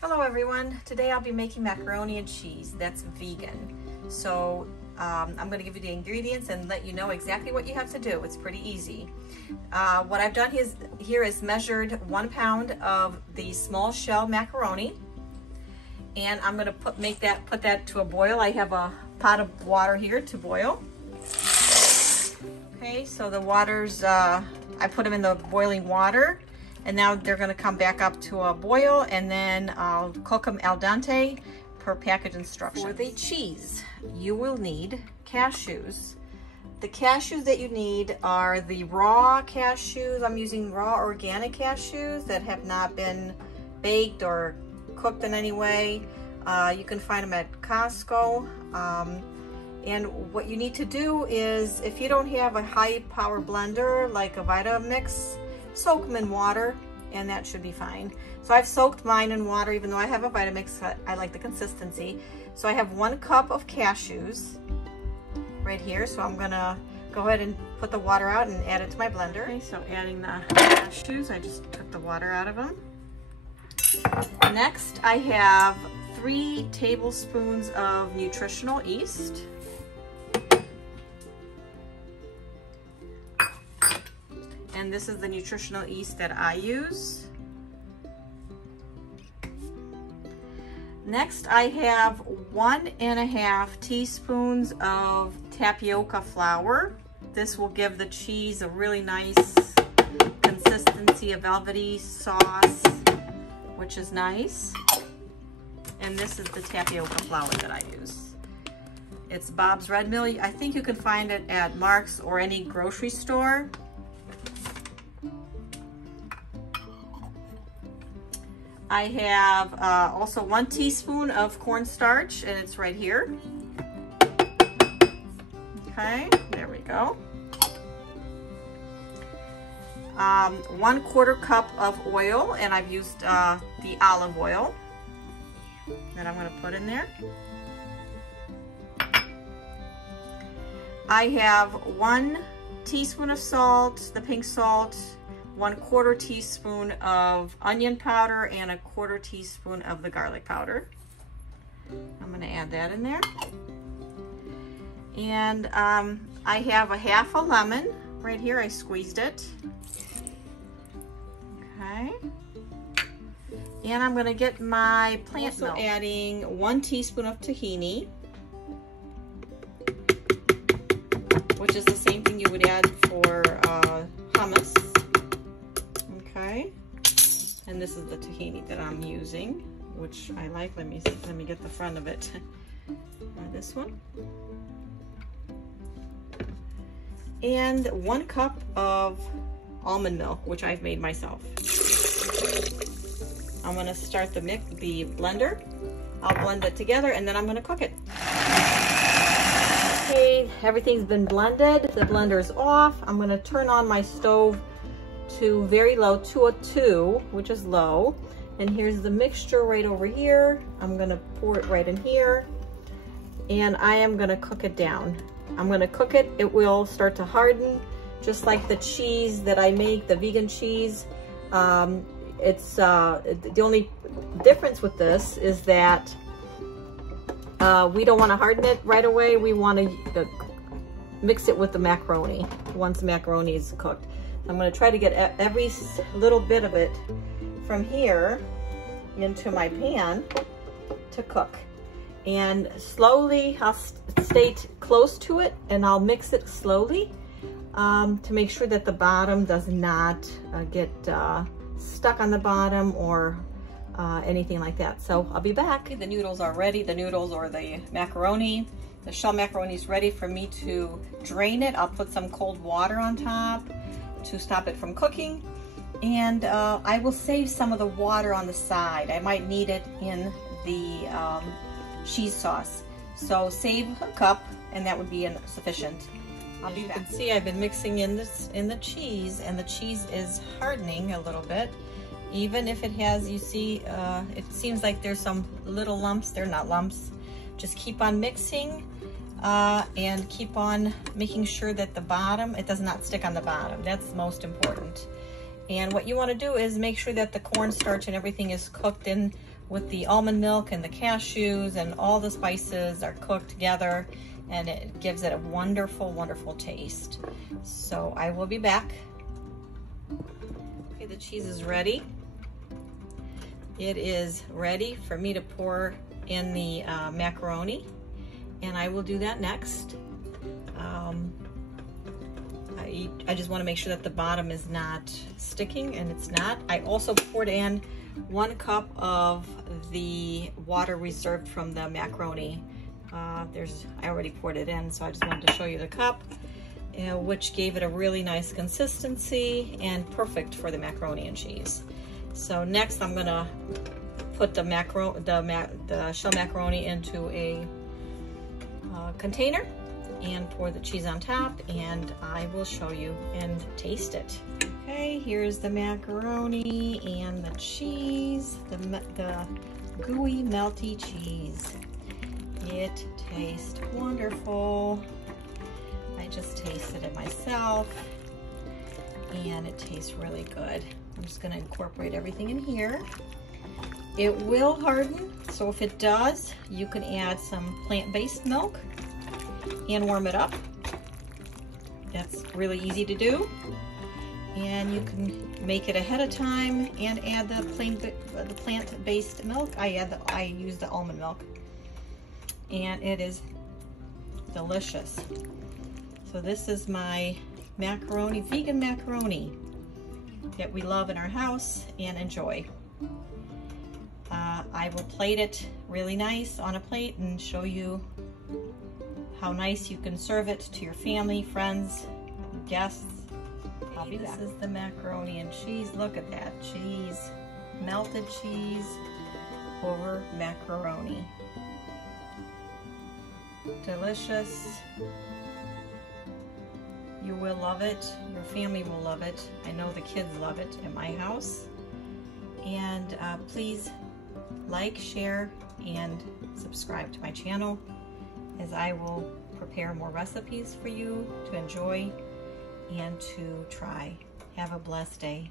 Hello everyone, today I'll be making macaroni and cheese that's vegan. So I'm going to give you the ingredients and let you know exactly what you have to do. It's pretty easy. What I've done here is measured 1 pound of the small shell macaroni, and I'm going to put that to a boil. I have a pot of water here to boil. Okay, so the water's I put them in the boiling water. And now they're going to come back up to a boil, and then I'll cook them al dente per package instructions. For the cheese, you will need cashews. The cashews that you need are the raw cashews. I'm using raw organic cashews that have not been baked or cooked in any way. You can find them at Costco. And what you need to do is, if you don't have a high power blender like a Vitamix, soak them in water and that should be fine. So I've soaked mine in water, even though I have a Vitamix. I like the consistency. So I have 1 cup of cashews right here. So I'm gonna go ahead and put the water out and add it to my blender. Okay, so adding the cashews, I just took the water out of them. Next, I have 3 tablespoons of nutritional yeast. And this is the nutritional yeast that I use. Next, I have 1.5 teaspoons of tapioca flour. This will give the cheese a really nice consistency, a velvety sauce, which is nice. And this is the tapioca flour that I use. It's Bob's Red Mill. I think you can find it at Mark's or any grocery store. I have also 1 teaspoon of cornstarch, and it's right here. Okay, there we go. 1/4 cup of oil, and I've used the olive oil that I'm going to put in there. I have 1 teaspoon of salt, the pink salt, 1/4 teaspoon of onion powder, and 1/4 teaspoon of the garlic powder. I'm going to add that in there. And I have 1/2 lemon right here. I squeezed it. Okay. And I'm going to get my plant milk. Adding 1 teaspoon of tahini, which is the same thing you would add for hummus. Okay, and this is the tahini that I'm using, which I like. Let me get the front of it. This one. And 1 cup of almond milk, which I've made myself. I'm going to start the blender. I'll blend it together, and then I'm going to cook it. Okay, everything's been blended. The blender's off. I'm going to turn on my stove to very low, to a 2, which is low. And here's the mixture right over here. I'm going to pour it right in here, and I am going to cook it down. I'm going to cook it. It will start to harden, just like the cheese that I make, the vegan cheese. It's the only difference with this is that we don't want to harden it right away. We want to mix it with the macaroni once the macaroni is cooked. I'm going to try to get every little bit of it from here into my pan to cook. And slowly, I'll stay close to it, and I'll mix it slowly to make sure that the bottom does not get stuck on the bottom or anything like that. So I'll be back. The noodles are ready. The noodles or the macaroni. The shell macaroni is ready for me to drain it. I'll put some cold water on top to stop it from cooking, and I will save some of the water on the side. I might need it in the cheese sauce, so save a cup, and that would be sufficient. As you can see, I've been mixing in the cheese, and the cheese is hardening a little bit. Even if it has, you see, it seems like there's some little lumps. They're not lumps. Just keep on mixing. And keep on making sure that the bottom, it does not stick on the bottom. That's most important. And what you want to do is make sure that the cornstarch and everything is cooked in with the almond milk and the cashews, and all the spices are cooked together, and it gives it a wonderful, wonderful taste. So I will be back. Okay, the cheese is ready. It is ready for me to pour in the macaroni, and I will do that next. I just want to make sure that the bottom is not sticking, and it's not. I also poured in 1 cup of the water reserved from the macaroni. I already poured it in, so I just wanted to show you the cup, which gave it a really nice consistency and perfect for the macaroni and cheese. So next I'm gonna put the shell macaroni into a container and pour the cheese on top, and I will show you and taste it. Okay, here's the macaroni and the cheese, the gooey, melty cheese. It tastes wonderful. I just tasted it myself, and it tastes really good. I'm just gonna incorporate everything in here. It will harden, so if it does, you can add some plant-based milk and warm it up. That's really easy to do. And you can make it ahead of time and add the plant-based milk. I use the almond milk, and it is delicious. So this is my macaroni, vegan macaroni that we love in our house and enjoy. I will plate it really nice on a plate and show you how nice you can serve it to your family, friends, guests. I'll be back. This is the macaroni and cheese. Look at that cheese, melted cheese over macaroni. Delicious. You will love it. Your family will love it. I know the kids love it at my house. And please like, share, and subscribe to my channel, as I will prepare more recipes for you to enjoy and to try. Have a blessed day.